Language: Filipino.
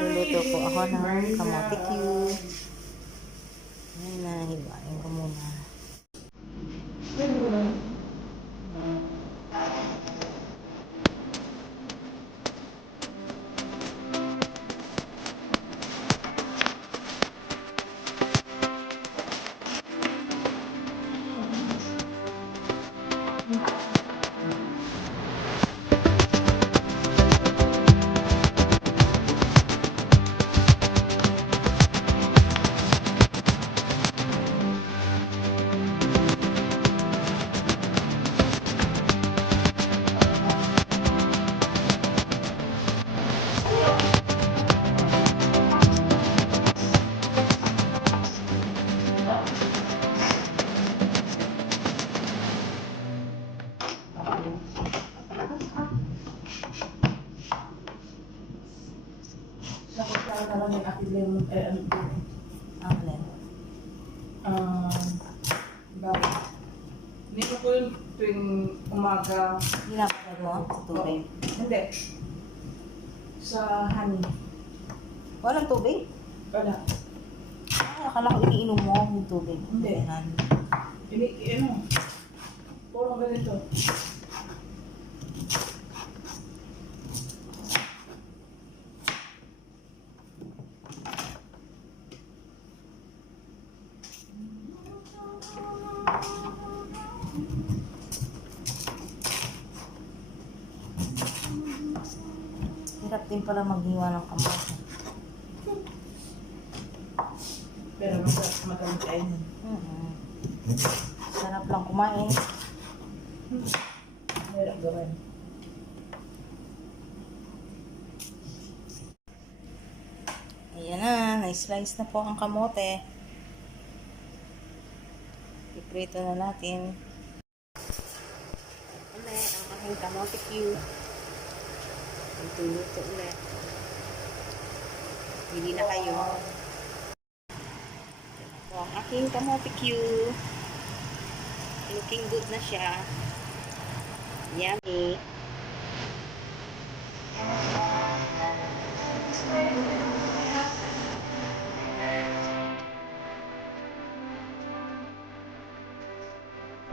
Niluluto po ako ng kamote Q. Ayan na, hiwain ko muna. Hindi ko po yun tuwing umaga. Ginapagod mo sa tubig? Hindi. Sa honey. Walang tubig? Wala. Ay, akala ko iniinom mo yung tubig. Hindi. Ano? Puro ganito. Hirap din pala maghiwa ng kamote. Pero masarap matamis kainin. Sarap lang kumain. Hirap gawin. Ayan na, na-slice na po ang kamote. Iprito na natin. Ulit ang aking kamote cube. Luto ulit. Hindi na kayo. Ito po ang aking kamote cube. Looking good na siya. Yummy.